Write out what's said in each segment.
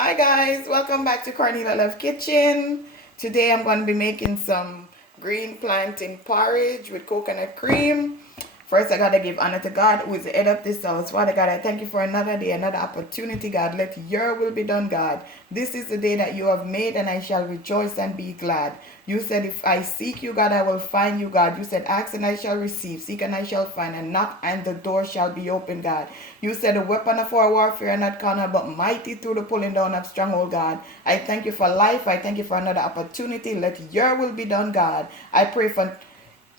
Hi guys, welcome back to Cornelialove Kitchen. Today I'm going to be making some green plantain porridge with coconut cream. First, I gotta give honor to God, who is the head of this house. Father God, I thank you for another day, another opportunity, God. Let your will be done, God. This is the day that you have made, and I shall rejoice and be glad. You said, if I seek you, God, I will find you, God. You said, ask and I shall receive, seek and I shall find, and knock and the door shall be open, God. You said, the weapon of our warfare are not carnal, but mighty through the pulling down of stronghold, God. I thank you for life. I thank you for another opportunity. Let your will be done, God. I pray for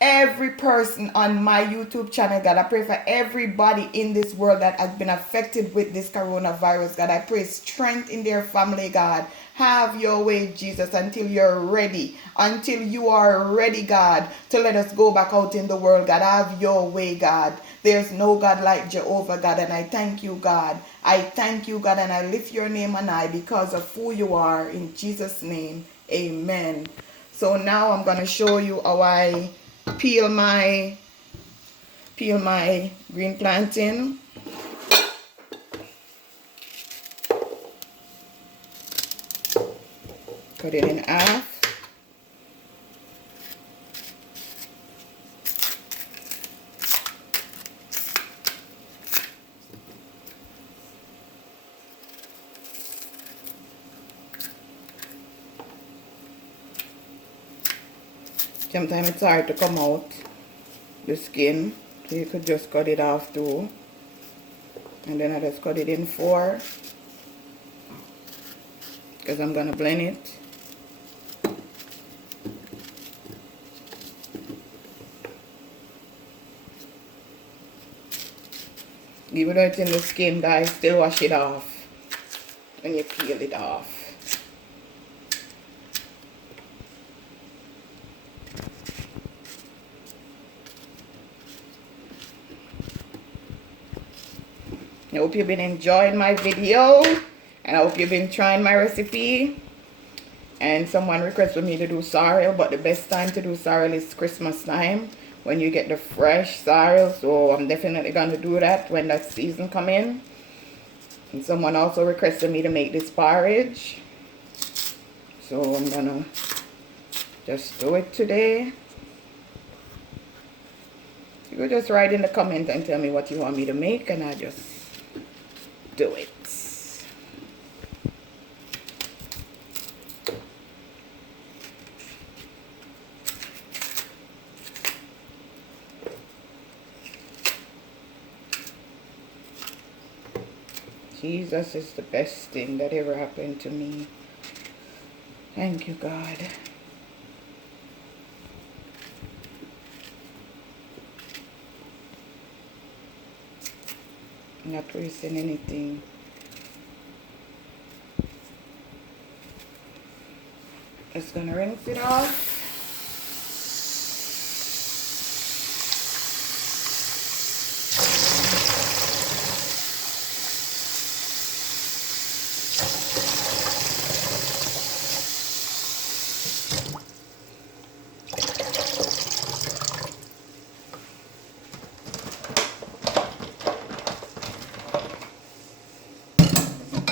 every person on my YouTube channel, God. I pray for everybody in this world that has been affected with this coronavirus, God. I pray strength in their family, God. Have your way, Jesus, until you're ready. Until you are ready, God, to let us go back out in the world, God. Have your way, God. There's no God like Jehovah, God, and I thank you, God. I thank you, God, and I lift your name on high because of who you are. In Jesus' name, amen. So now I'm going to show you how I peel my green plantain. Cut it in half. Sometimes it's hard to come out the skin, so you could just cut it off too. And then I just cut it in four because I'm gonna blend it. Even though it's in the skin, guys, still wash it off when you peel it off. I hope you've been enjoying my video, and I hope you've been trying my recipe. And someone requested me to do sorrel, but the best time to do sorrel is Christmas time, when you get the fresh sorrel. So I'm definitely going to do that when that season come in. And someone also requested me to make this porridge, so I'm gonna just do it today. You could just write in the comment and tell me what you want me to make, and I'll just do it. Jesus is the best thing that ever happened to me. Thank you, God. I'm not wasting anything. Just gonna rinse it off.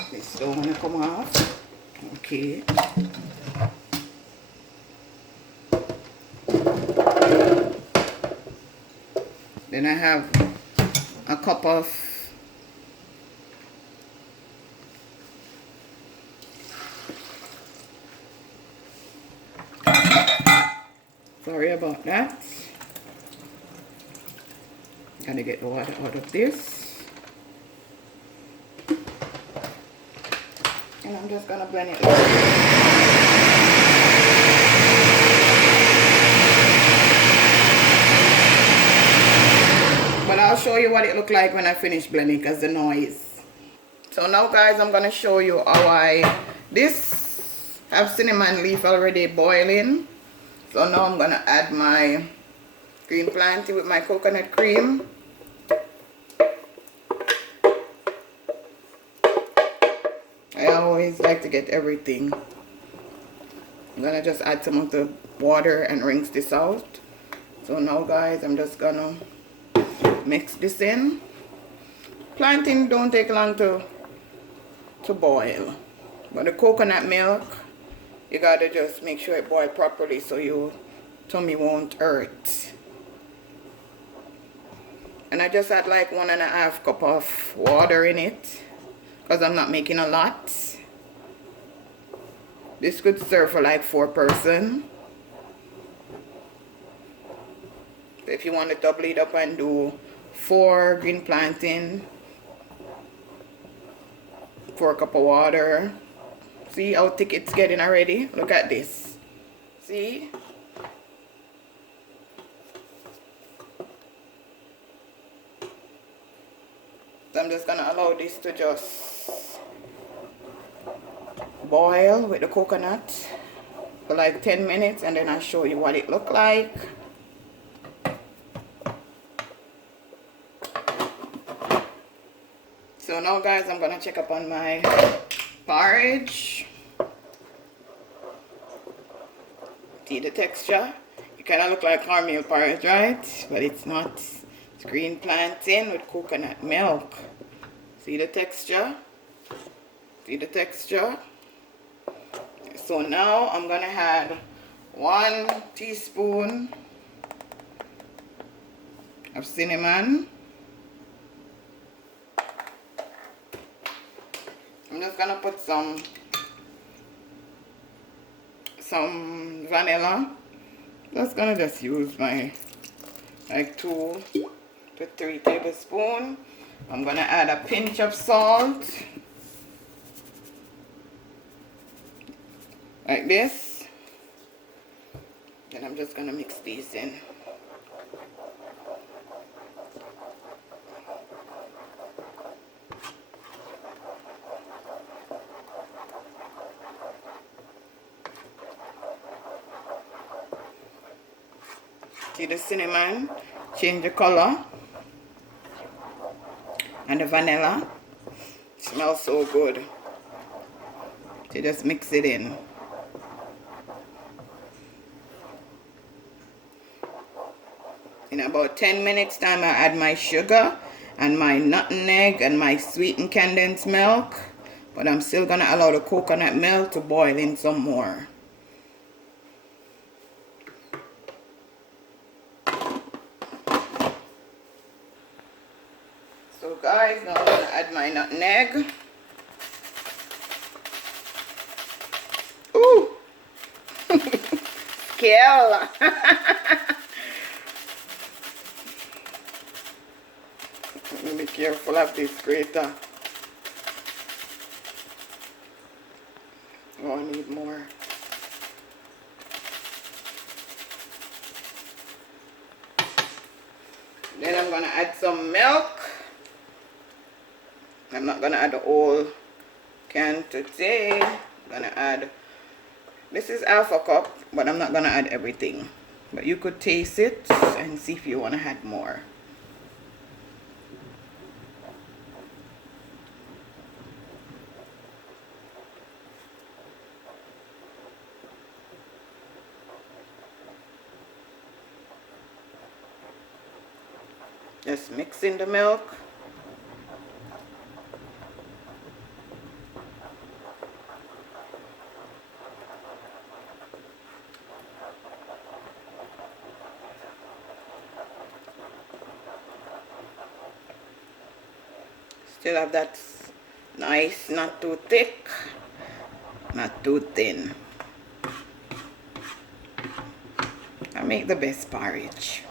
This don't wanna come off. Okay. Then I have a cup of sorry about that. Gotta get the water out of this. And I'm just gonna blend it. But I'll show you what it looked like when I finish blending because the noise. So now guys, I'm gonna show you how this have cinnamon leaf already boiling. So now I'm gonna add my green plantain with my coconut cream. I always like to get everything. I'm gonna just add some of the water and rinse this out. So now guys, I'm just gonna mix this in. Plantain don't take long to boil. But the coconut milk, you gotta just make sure it boils properly so your tummy won't hurt. And I just add like 1.5 cup of water in it because I'm not making a lot. This could serve for like 4 persons. If you want to double it up and do 4 green plantain, 4 cup of water. See how thick it's getting already? Look at this. See? So I'm just gonna allow this to just boil with the coconut for like 10 minutes, and then I'll show you what it look like. So now guys, I'm gonna check up on my porridge. See the texture? It kind of look like cornmeal porridge, right? But it's not. It's green plantain with coconut milk. See the texture? See the texture? So now I'm gonna add 1 teaspoon of cinnamon. I'm just gonna put some vanilla. Just gonna use my like 2 to 3 tablespoons. I'm gonna add a pinch of salt, like this. Then I'm just gonna mix these in. See the cinnamon change the color, and the vanilla smells so good. So just mix it in. In about 10 minutes time, I add my sugar and my nutmeg and my sweetened condensed milk, but I'm still gonna allow the coconut milk to boil in some more. So guys, now I'm gonna add my nutmeg. Ooh! Kill! Be careful of this grater. Oh, I need more. Then I'm gonna add some milk. I'm not gonna add the whole can today. I'm gonna add, this is half a cup, but I'm not gonna add everything. But you could taste it and see if you wanna add more. Just mix in the milk. Still have that nice, not too thick, not too thin. I make the best porridge.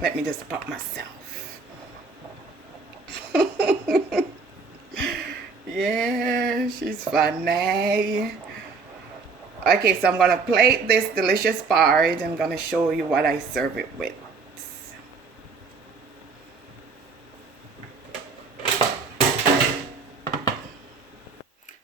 Let me just pop myself. Yeah, she's funny. Okay, so I'm gonna plate this delicious porridge. I'm gonna show you what I serve it with.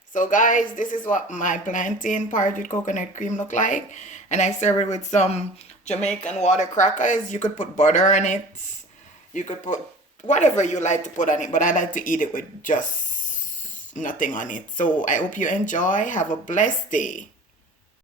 So guys, this is what my plantain porridge with coconut cream look like, and I serve it with some Jamaican water crackers. You could put butter on it, you could put whatever you like to put on it, but I like to eat it with just nothing on it. So I hope you enjoy. Have a blessed day.